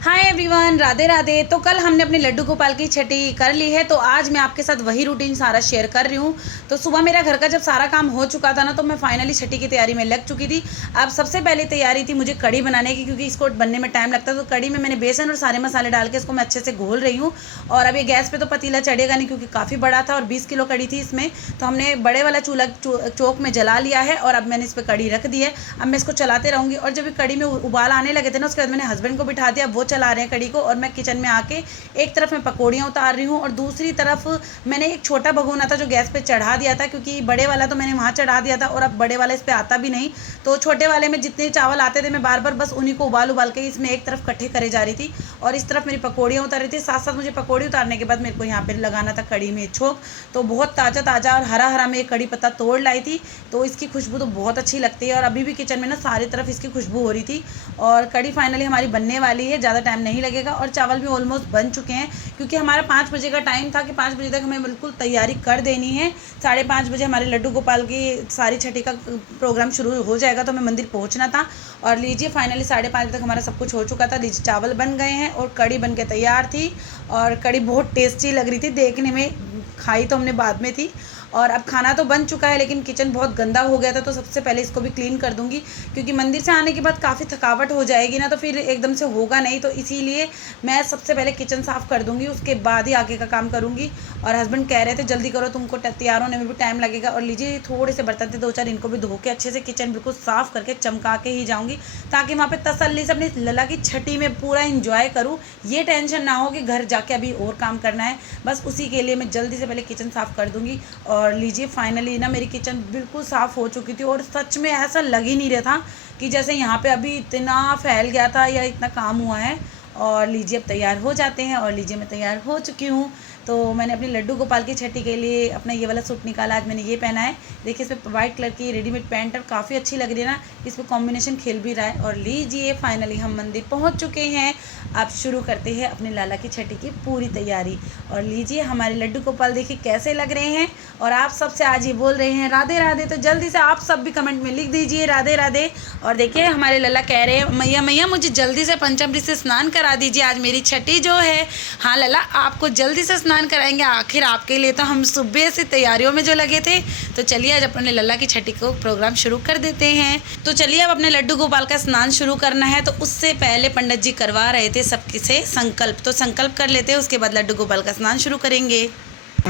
Hi everyone, Radhe Radhe. तो कल हमने अपने लड्डू गोपाल की छठी कर ली है, तो आज मैं आपके साथ वही रूटीन सारा शेयर कर रही हूँ। तो सुबह मेरा घर का जब सारा काम हो चुका था ना, तो मैं फाइनली छठी की तैयारी में लग चुकी थी। अब सबसे पहले तैयारी थी मुझे कड़ी बनाने की, क्योंकि इसको बनने में टाइम लगता है। तो कड़ी में मैंने बेसन और सारे मसाले डाल के इसको मैं अच्छे से घोल रही हूँ। और अब ये गैस पर तो पतीला चढ़ेगा नहीं, क्योंकि काफ़ी बड़ा था और 20 किलो कड़ी थी इसमें। तो हमने बड़े वाला चूल्हा चौक में जला लिया है और अब मैंने इस पर कड़ी रख दी है। अब मैं इसको चलाते रहूँगी। और जब कड़ी में उबाल आने लगे थे ना, उसके बाद मैंने हस्बैंड को बिठा दिया, वो चला रहे हैं कड़ी को। और मैं किचन में आके एक तरफ मैं पकौड़ियाँ उतार रही हूँ और दूसरी तरफ मैंने एक छोटा भगोना था जो गैस पे चढ़ा दिया था, क्योंकि बड़े वाला तो मैंने वहाँ चढ़ा दिया था और अब बड़े वाला इस पे आता भी नहीं। तो छोटे वाले में जितने चावल आते थे मैं बार बार बस उन्हीं को उबाल के इसमें एक तरफ इकट्ठे करे जा रही थी और इस तरफ मेरी पकौड़ियाँ उतार रही थी। साथ साथ मुझे पकौड़ी उतारने के बाद मेरे को यहाँ पे लगाना था कड़ी में छोंक। तो बहुत ताज़ा ताज़ा और हरा हरा मैं कड़ी पत्ता तोड़ लाई थी, तो इसकी खुशबू तो बहुत अच्छी लगती है। और अभी भी किचन में ना सारी तरफ इसकी खुशबू हो रही थी। और कड़ी फाइनली हमारी बनने वाली है, ज़्यादा टाइम नहीं लगेगा। और चावल भी ऑलमोस्ट बन चुके हैं, क्योंकि हमारा 5 बजे का टाइम था कि 5 बजे तक हमें बिल्कुल तैयारी कर देनी है। 5:30 बजे हमारे लड्डू गोपाल की सारी छठी का प्रोग्राम शुरू हो जाएगा, तो हमें मंदिर पहुंचना था। और लीजिए फाइनली 5:30 बजे तक हमारा सब कुछ हो चुका था। लीजिए चावल बन गए हैं और कड़ी बन के तैयार थी। और कड़ी बहुत टेस्टी लग रही थी देखने में, खाई तो हमने बाद में थी। और अब खाना तो बन चुका है, लेकिन किचन बहुत गंदा हो गया था, तो सबसे पहले इसको भी क्लीन कर दूंगी, क्योंकि मंदिर से आने के बाद काफ़ी थकावट हो जाएगी ना, तो फिर एकदम से होगा नहीं। तो इसीलिए मैं सबसे पहले किचन साफ़ कर दूंगी, उसके बाद ही आगे का काम करूंगी। और हस्बैंड कह रहे थे जल्दी करो, तुमको तैयार होने में भी टाइम लगेगा। और लीजिए थोड़े से बर्तन थे 2-4, इनको भी धो के अच्छे से किचन बिल्कुल साफ़ करके चमका के ही जाऊँगी, ताकि वहाँ पर तसल्ली से अपनी लला की छठी में पूरा इंजॉय करूँ। ये टेंशन ना हो कि घर जाके अभी और काम करना है, बस उसी के लिए मैं जल्दी से पहले किचन साफ़ कर दूँगी। और लीजिए फाइनली ना मेरी किचन बिल्कुल साफ़ हो चुकी थी और सच में ऐसा लग ही नहीं रहा था कि जैसे यहाँ पे अभी इतना फैल गया था या इतना काम हुआ है। और लीजिए अब तैयार हो जाते हैं। और लीजिए मैं तैयार हो चुकी हूँ। तो मैंने अपने लड्डू गोपाल की छठी के लिए अपना ये वाला सूट निकाला। आज मैंने ये पहना है, देखिए इस पर वाइट कलर की रेडीमेड पैंट और काफ़ी अच्छी लग रही है ना, इस पर कॉम्बिनेशन खेल भी रहा है। और लीजिए फाइनली हम मंदिर पहुँच चुके हैं। अब शुरू करते हैं अपने लाला की छठी की पूरी तैयारी। और लीजिए हमारे लड्डू गोपाल देखिए कैसे लग रहे हैं। और आप सबसे आज ये बोल रहे हैं राधे राधे, तो जल्दी से आप सब भी कमेंट में लिख दीजिए राधे राधे। और देखिए हमारे लला कह रहे हैं मैया मैया मुझे जल्दी से पंचामृत से स्नान करा दीजिए, आज मेरी छठी जो है। हाँ लला, आपको जल्दी से स्नान कराएंगे, आखिर आपके लिए तो हम सुबह से तैयारियों में जो लगे थे। तो चलिए आज अपने लल्ला की छठी को प्रोग्राम शुरू कर देते हैं। तो चलिए अब अपने लड्डू गोपाल का स्नान शुरू करना है। तो उससे पहले पंडित जी करवा रहे थे सबके से संकल्प, तो संकल्प कर लेते हैं, उसके बाद लड्डू गोपाल का स्नान शुरू करेंगे।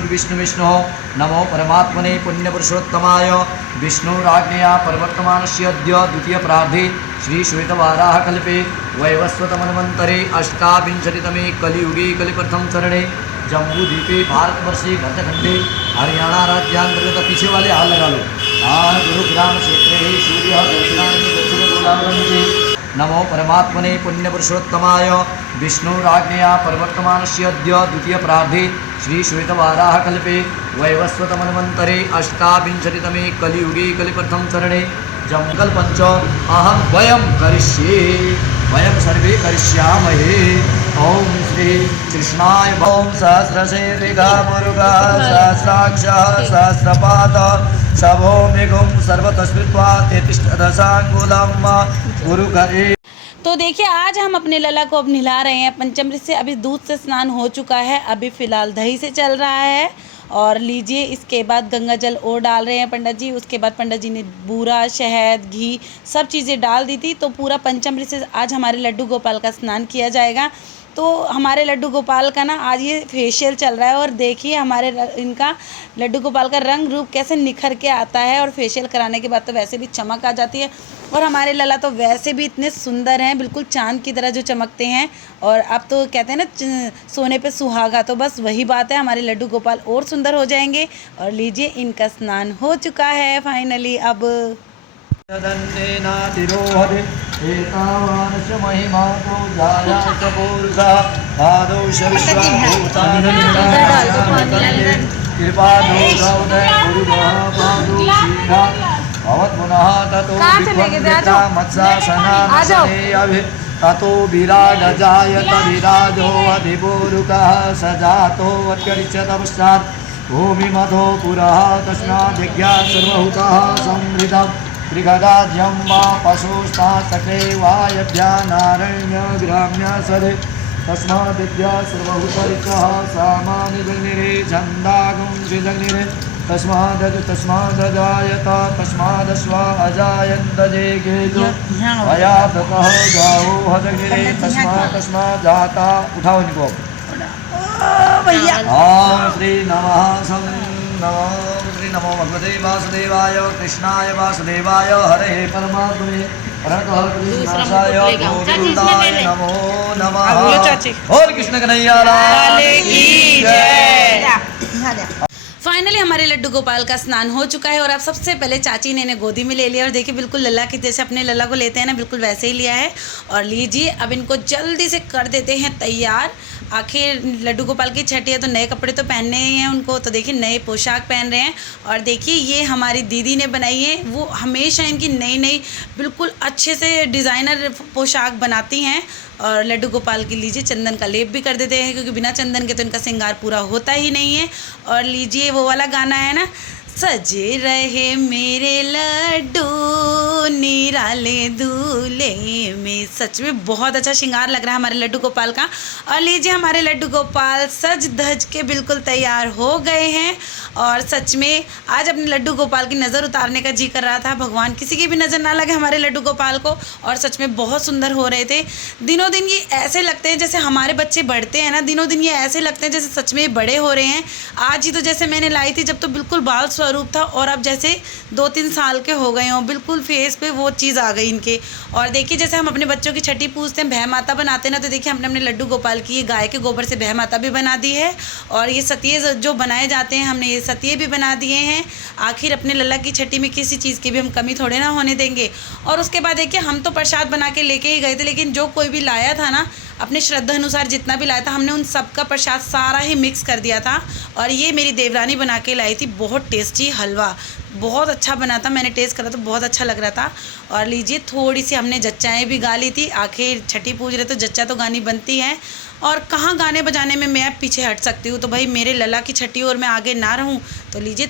विष्णु विष्णु नमो परमात्मने पुण्यपुरुषोत्तमाय विष्णुराज्ञया प्रवर्तमानस्य अद्य द्वितीय प्रार्धे श्री श्वेतवाराह कल्पे वैवस्वतमन्वन्तरे अष्टाविंशतितमे कलियुगे कलिप्रथम चरणे जम्बूद्वीपे भारतवर्षे भरतखंडे हरियाणा राज्यांतर्गत पीछे वाले हाल लगा लो गुरुग्राम क्षेत्रे सूर्य दक्षिणायने दक्षिण गोलावर्ते नमो परमात्मने पुण्यपुरुषोत्तमाय विष्णुराज्ञया प्रवर्तमानस्य अद्य द्वितीय प्रार्धे श्री श्वेतवाराह कल्पे वैवस्वतमन्वन्तरे अष्टाविंशतितमे कलियुगे कलिप्रथम चरणे जम्कल्पञ्च अहं वयं करिष्ये वयं सर्वे करिष्यामहे। ओम श्री कृष्णाय ओम सहस्रशीर्षा मुरुगा सहस्राक्षः सहस्रपाद शभो मृगुं सर्वतस्मित्वा तेतिष्ठदशाङ्गुलं गुरुकरे। तो देखिए आज हम अपने लला को अब नहला रहे हैं पंचामृत से। अभी दूध से स्नान हो चुका है, अभी फ़िलहाल दही से चल रहा है। और लीजिए इसके बाद गंगा जल और डाल रहे हैं पंडित जी। उसके बाद पंडित जी ने बूरा, शहद, घी सब चीज़ें डाल दी थी। तो पूरा पंचामृत से आज हमारे लड्डू गोपाल का स्नान किया जाएगा। तो हमारे लड्डू गोपाल का ना आज ये फेशियल चल रहा है। और देखिए हमारे इनका लड्डू गोपाल का रंग रूप कैसे निखर के आता है। और फेशियल कराने के बाद तो वैसे भी चमक आ जाती है। और हमारे लला तो वैसे भी इतने सुंदर हैं, बिल्कुल चांद की तरह जो चमकते हैं। और अब तो कहते हैं ना सोने पे सुहागा, तो बस वही बात है, हमारे लड्डू गोपाल और सुंदर हो जाएंगे। और लीजिए इनका स्नान हो चुका है फाइनली। अब ततो विराजजायत विराजो अधिपूरुकः सजातो वत्करिष्यत पश्चात् भूमिमधो पुरः तस्माद्यज्ञा सर्वभूतः संवृतम् त्रिगदाज्यं वा पशुस्ताचक्रे वायव्यानारण्य ग्राम्य सदे तस्माद्विद्या सर्वभूतरिचः सामान्यजग्निरे छन्दागुंसिजग्निरे तस्मादजायत तस्मादश्व अजायन्त जेगेजो अयाततः गावो हजग्निरे तस्मात् जाता। उठाओ इनको भैया ओम श्री नमः सं नमो श्री नमो भगवते वासुदेवाय कृष्णाय वासुदेवाय हरे परमात्मने प्रणतोनाशाय गोविंदाय नमो नमः। और कृष्ण कन्हैया लाल की जय। फाइनली हमारे लड्डू गोपाल का स्नान हो चुका है और अब सबसे पहले चाची ने इन्हें गोदी में ले लिया और देखिए बिल्कुल लल्ला की जैसे अपने लल्ला को लेते हैं ना बिल्कुल वैसे ही लिया है। और लीजिए अब इनको जल्दी से कर देते हैं तैयार। आखिर लड्डू गोपाल की छठी है तो नए कपड़े तो पहनने ही हैं उनको, तो देखिए नए पोशाक पहन रहे हैं। और देखिए ये हमारी दीदी ने बनाई है, वो हमेशा इनकी नई नई बिल्कुल अच्छे से डिज़ाइनर पोशाक बनाती हैं। और लड्डू गोपाल की लीजिए चंदन का लेप भी कर देते हैं क्योंकि बिना चंदन के तो इनका श्रृंगार पूरा होता ही नहीं है। और लीजिए वो वाला गाना है ना, सजे रहे मेरे लड्डू निराले दूल्हे में। सच में बहुत अच्छा श्रृंगार लग रहा है हमारे लड्डू गोपाल का। और लीजिए हमारे लड्डू गोपाल सज धज के बिल्कुल तैयार हो गए हैं। और सच में आज अपने लड्डू गोपाल की नज़र उतारने का जी कर रहा था, भगवान किसी की भी नज़र ना लगे हमारे लड्डू गोपाल को। और सच में बहुत सुंदर हो रहे थे। दिनों दिन ये ऐसे लगते हैं जैसे हमारे बच्चे बढ़ते हैं ना, दिनों दिन ये ऐसे लगते हैं जैसे सच में बड़े हो रहे हैं। आज ही तो जैसे मैंने लाई थी जब तो बिल्कुल बाल स्वरूप था और अब जैसे 2-3 साल के हो गए हों, बिल्कुल फेस पे वो चीज़ आ गई इनके। और देखिए जैसे हम अपने बच्चों की छठी पूजते हैं, भय माता बनाते हैं ना, तो देखिए हमने अपने लड्डू गोपाल की ये गाय के गोबर से भय माता भी बना दी है। और ये सतिये जो बनाए जाते हैं हमने ये सतिये भी बना दिए हैं। आखिर अपने लल्ला की छठी में किसी चीज़ की भी हम कमी थोड़े ना होने देंगे। और उसके बाद देखिए हम तो प्रसाद बना के लेके ही गए थे, लेकिन जो कोई भी लाया था ना अपने श्रद्धा अनुसार जितना भी लाया था हमने उन सब का प्रसाद सारा ही मिक्स कर दिया था। और ये मेरी देवरानी बना के लाई थी बहुत टेस्टी हलवा, बहुत अच्छा बना था, मैंने टेस्ट करा तो बहुत अच्छा लग रहा था। और लीजिए थोड़ी सी हमने जच्चाएँ भी गा ली थी, आखिर छठी पूज रहे तो जच्चा तो गानी बनती है। और कहाँ गाने बजाने में मैं पीछे हट सकती हूँ, तो भाई मेरे लल्ला की छठी और मैं आगे ना रहूँ। तो लीजिए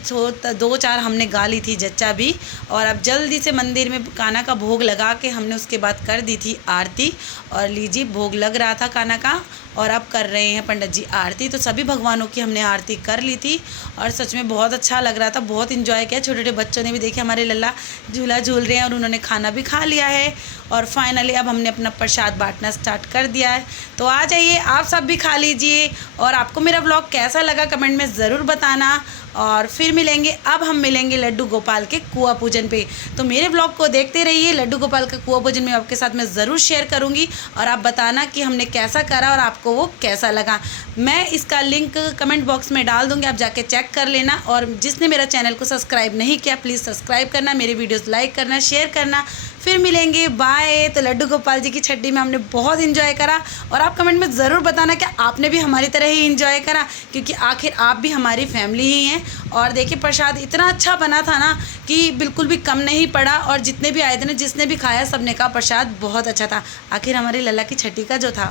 2-4 हमने गा ली थी जच्चा भी। और अब जल्दी से मंदिर में काना का भोग लगा के हमने उसके बाद कर दी थी आरती। और लीजिए भोग लग रहा था काना का और अब कर रहे हैं पंडित जी आरती। तो सभी भगवानों की हमने आरती कर ली थी और सच में बहुत अच्छा लग रहा था, बहुत इन्जॉय किया। छोटे छोटे बच्चों ने भी देखे हमारे लल्ला झूला झूल रहे हैं और उन्होंने खाना भी खा लिया है। और फाइनली अब हमने अपना प्रसाद बांटना स्टार्ट कर दिया है। तो आ जाइए आप सब भी खा लीजिए। और आपको मेरा व्लॉग कैसा लगा कमेंट में ज़रूर बताना। और फिर मिलेंगे, अब हम मिलेंगे लड्डू गोपाल के कुआं पूजन पे। तो मेरे व्लॉग को देखते रहिए, लड्डू गोपाल का कुआं पूजन में आपके साथ मैं ज़रूर शेयर करूंगी। और आप बताना कि हमने कैसा करा और आपको वो कैसा लगा। मैं इसका लिंक कमेंट बॉक्स में डाल दूंगी, आप जाके चेक कर लेना। और जिसने मेरा चैनल को सब्सक्राइब नहीं किया प्लीज़ सब्सक्राइब करना, मेरे वीडियोस लाइक करना, शेयर करना। फिर मिलेंगे, बाय। तो लड्डू गोपाल जी की छठी में हमने बहुत इन्जॉय करा। और आप कमेंट में ज़रूर बताना कि आपने भी हमारी तरह ही इन्जॉय करा, क्योंकि आखिर आप भी हमारी फैमिली ही हैं। और देखिए प्रसाद इतना अच्छा बना था ना कि बिल्कुल भी कम नहीं पड़ा। और जितने भी आए थे ना, जिसने भी खाया सबने कहा प्रसाद बहुत अच्छा था। आखिर हमारे लल्ला की छठी का जो था